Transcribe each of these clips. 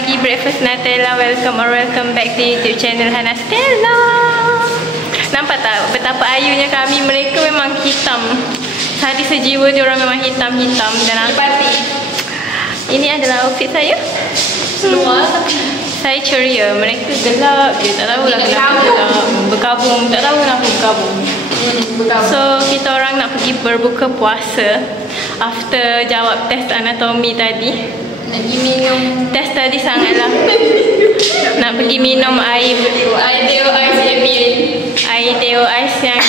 pagi breakfast Nutella. Welcome back to YouTube channel Hana Stella. Nampak tak betapa ayunya kami? Mereka memang hitam. Hati sejiwa diorang memang hitam-hitam. Dan ini adalah outfit saya. Luar Saya ceria. Mereka gelap je. Tak tahulah kenapa gelap. Berkabung. Tak tahu kenapa berkabung. So kita orang nak pergi berbuka puasa after jawab test anatomi tadi. nak pergi minum Test tadi sangatlah nak pergi minum air Deo Ice Evian. Air Deo Ice yang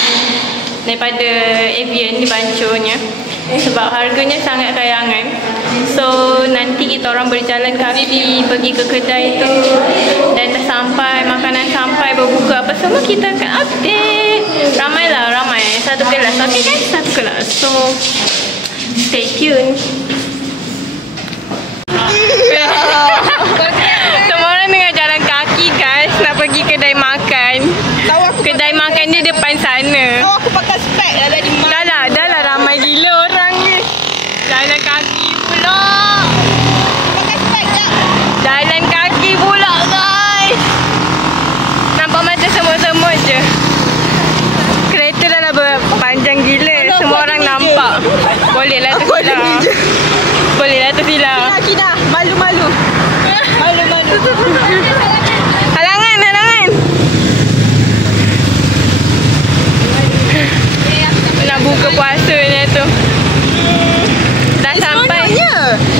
daripada Evian di Bancunya. Sebab harganya sangat kayangan. So nanti kita orang berjalan kaki pergi ke kedai tu. Dan dah sampai, makanan sampai, berbuka apa semua kita akan update. Ramai. Satu kelas. Okay guys, satu kelas. So stay tuned. Semua orang tengah jalan kaki guys, nak pergi kedai makan. Kedai makan dia depan sana. Aku pakai spek dah tadi. Dah lah ramai gila orang ni. Jalan kaki pula. Pakai spek tak? Jalan kaki pula guys. Nampak macam semut-semut je. Kereta dah lah panjang gila. Semua orang nampak. Bolehlah tersilap. Bolehlah tersilap. Kina, malu-malu. Malu-malu. Halangan. Nak buka puasanya tu. Dah sampai.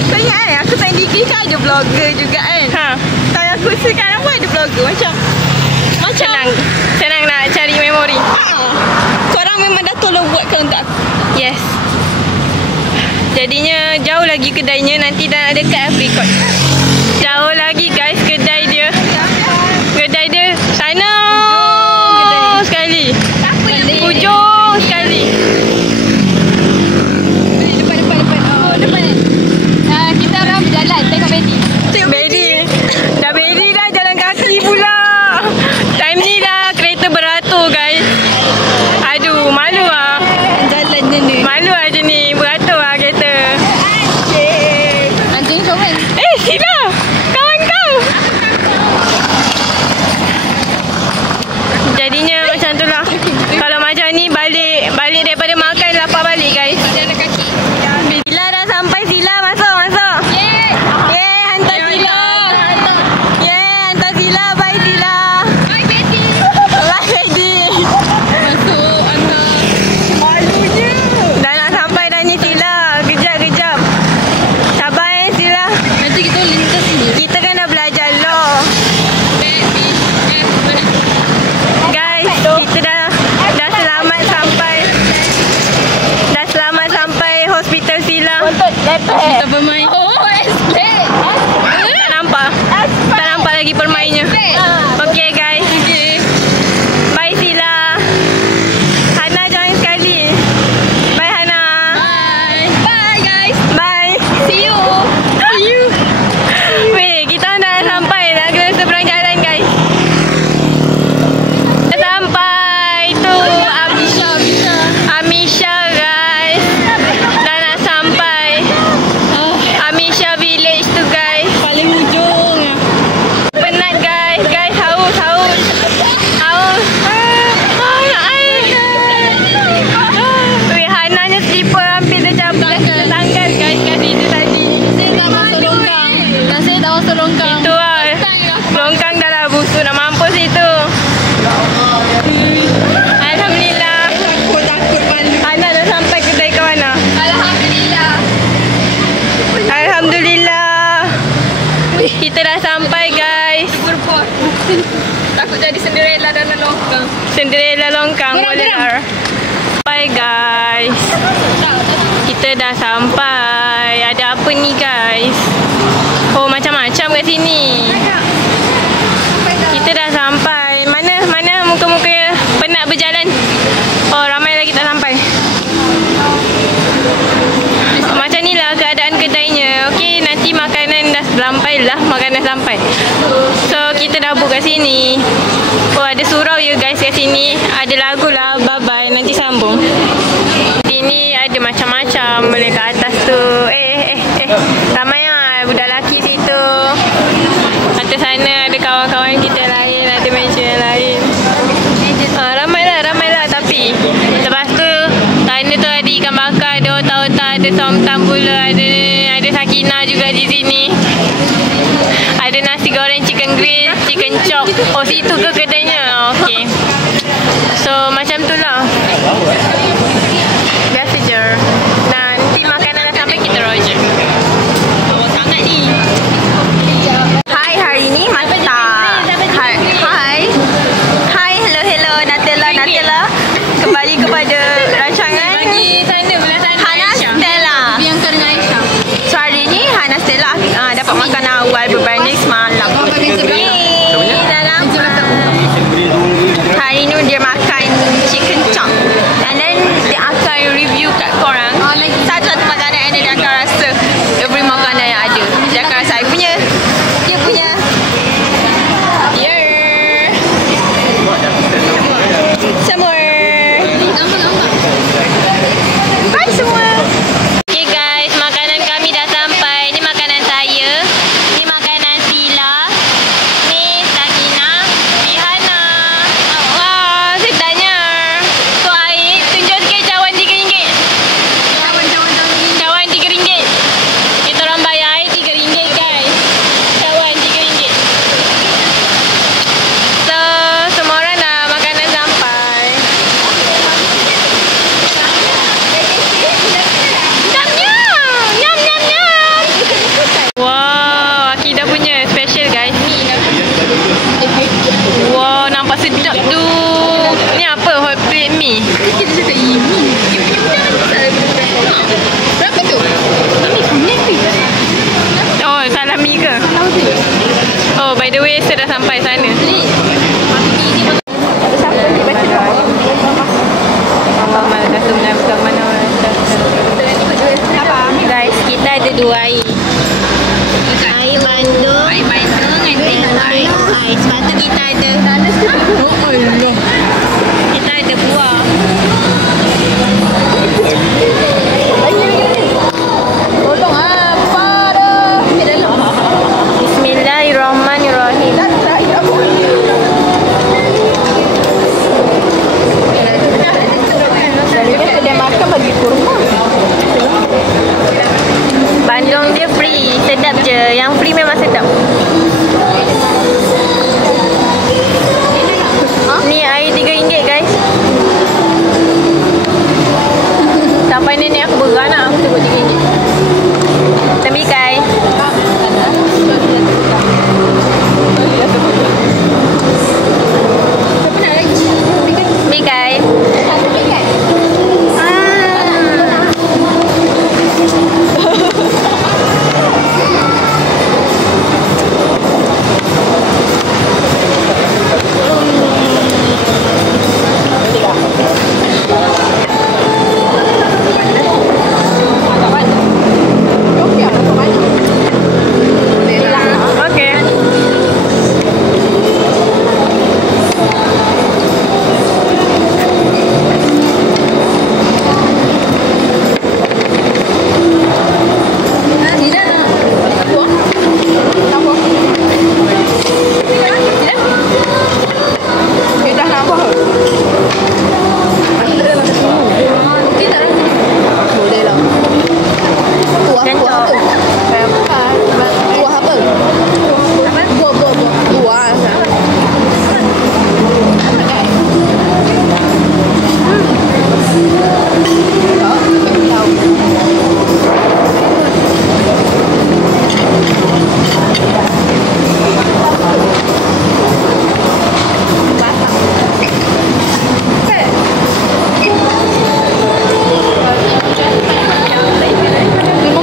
Kau ingat kan? Aku sign degree kan ada vlogger juga kan? Ha. Tapi aku sekarang pun ada vlogger macam Senang nak cari memori. korang memang dah tolong buatkan untuk aku. Yes. Jadinya jauh lagi kedainya. Nanti dah dekat Apricot. Jauh lagi guys kedai dia. Kedai dia sana sekali. Hujung sekali. Depan. Oh, depan. Kita orang berjalan tengok Betty. Bedi dah jalan kaki pula. Time ni dah kereta beratur guys. Aduh, malu ah. Jalan je ni. Malu aja ni, beratur ah kereta. Anjing kau kan? Sila, kawan kau. Jadinya macam tu lah. Kalau macam ni balik daripada makan lapar balik guys. Jalan kaki. Sila dah sampai. Sila masuk. Yeay, hantar Sila. Yeay, hantar Sila. Bye Sila. Bye Betty. Bye Bedi. Masuk hantar. Malunya. Dah nak sampai dah ni Sila. Kejap. Sabar Sila. Nanti kita lintas sini. Kita kan dah belajar law. Betty. Mana? Guys, kita dah selamat sampai. Dah selamat sampai hospital Sila. Kita bermain. Oh, escape. Tak nampak lagi permainnya. Okay guys. Okay. Bye Sila. Hana join sekali. Bye Hana. Bye. Bye guys. Bye. See you. Weh, kita dah sampai. Dah kena seberang jalan guys. Dah sampai. Tu Amisha guys. Dah nak sampai. Amisha village tu guys. Paling hujung. Penat guys. Guys haus. Weh, Hananya slipper hampir tercapai. Tertanggal guys kat situ tadi. Saya dah masuk longkang. Itu lah. Longkang dah lah busuk. Nak mampus itu. Alhamdulillah. Takut malu. Hana dah sampai kedai ke mana? Alhamdulillah. Kita dah sampai guys. Berbuat. Takut jadi Cinderella dalam longkang. Cinderella longkang. Boleh lah. Sampai guys. Kita dah sampai. Ada apa ni guys? Oh, macam-macam kat sini. Kita dah sampai. Mana muka-mukanya penat berjalan? Oh, ramai lagi tak sampai. Macam ni lah keadaan kedainya. Okey, nanti makanan dah sampai lah. Makanan sampai. So, kita dah book kat sini. Oh, ada surau ya guys kat sini. Ada lagu lah. Bye-bye. Nanti sambung. Sini ada macam-macam. Boleh ke atas tu. Ramai lah budak lelaki situ. ikan bakar, ada otak-otak, ada somtam pula, ada Sakinah juga di sini. Ada nasi goreng, chicken grill, chicken chop. Oh, situ ke kedainya? Okey. So, macam tu lah. Biasa je. Nanti makanan dah sampai, kita roger. Oh, sangat ni. Hai, hari ni masak. Hai, hello Natella. Kembali kepada rancangan Bagi sana, belah sana. Hana Stella. Bianca dengan Aisyah. So hari ni Hana Stella dapat makan awal berbanding semalam. Dalam hari ni dia makan chicken chop. And then dia akan review kat korang satu-satu makanan yang dia akan rasa every makanan yang ada. Dia akan rasa I punya, dia punya. Semua. Hai semua. Okay guys, makanan kami dah sampai. Ni makanan saya. Ni makanan Sila. Ni Sakinah. Ni Hana. Wah, sedapnya. So Aid, tunjuk sikit cawan RM3. Cawan RM3. Kita orang bayar Aid RM3 guys. Cawan RM3. So, semua orang dah makanan sampai. Wow, Akidah punya special guys. Wow, nampak sedap tu. Ni apa? Hot plate mi. Kita cakap ini. Berapa tu? Oh, salami ke? Oh, by the way, saya dah sampai sana. Mal dah sebenarnya mana orang. Guys, kita ada 2 air. Air bandung. Air bandung dengan air ais. Lepas tu kita ada kita ada buah. Tolong apa dah? Bismillahirrahmanirrahim. Dia makan bagi kurma. Bandung dia free. Sedap je. Yang free memang sedap. Ni air RM3 guys. Sampai nenek aku beranak aku sebut RM3. Tembikai. Tembikai. Okay.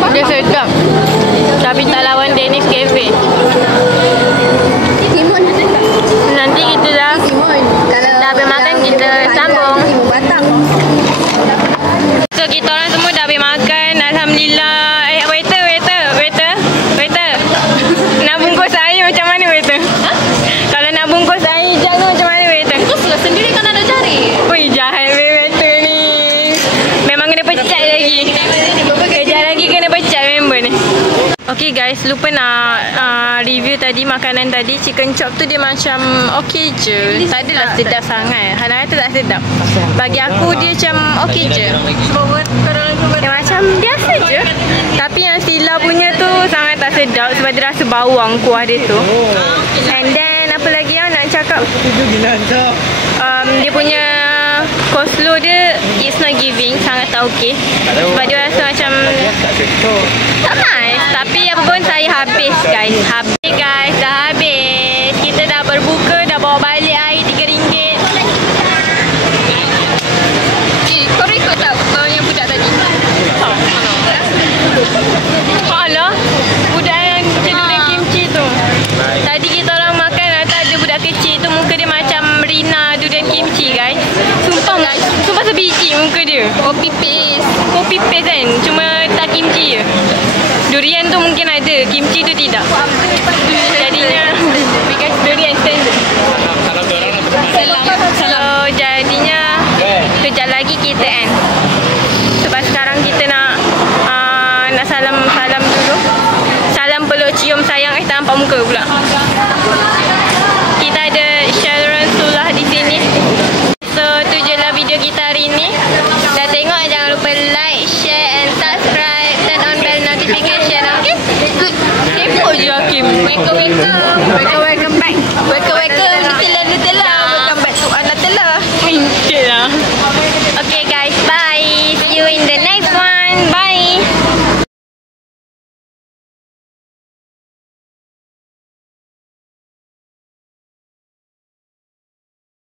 Dia sedap. Tapi tak lawan Dennis Cafe. Nanti kita dah habis makan, kita sambung. So kita orang semua dah habis makan. Alhamdulillah. Waiter. Nak bungkus air macam mana waiter? Kalau nak bungkus air hijau tu macam mana waiter? Bungkuslah sendiri kan ada jari. Wih, jahat waiter ni. Memang kena pecat lagi. Kejap lagi kena pecat member ni. Okay guys, lupa nak review tadi makanan tadi. Chicken chop tu dia macam okay je. Tak adalah sedap sangat. Hana kata tak sedap. Bagi aku dia macam okay je. bawang kuah dia tu. And then apa lagi yang nak cakap? Dia punya coleslaw dia it's not giving, sangat tak okey. Sebab dia rasa macam tak nice. Tapi apa pun saya habis guys. Habis guys, dah habis. Kita dah berbuka, dah bawa balik air RM3. Kau rekod tak yang budak tadi? Alah, budak yang cendol dan kimchi tu. Tadi kita orang makan, ada budak kecil tu muka dia macam Rina durian kimchi guys. Sumpah sebiji muka dia. Kopi paste kan, cuma tak kimchi je. Durian tu mungkin ada, kimchi tu tidak. Jadinya durian standard. So jadinya kejap lagi kita end. Sebab sekarang kita nak salam dulu. Salam peluk cium sayang tak nampak muka pula. Kita ada Sharon Sulah di sini. So tu je lah video kita hari ni. Dah tengok, jangan lupa like, share and subscribe. Turn on bell notification. Okay? Good. Kepo je Hakim. Welcome back. Welcome Nutella. Welcome back to Nutella. Okay lah.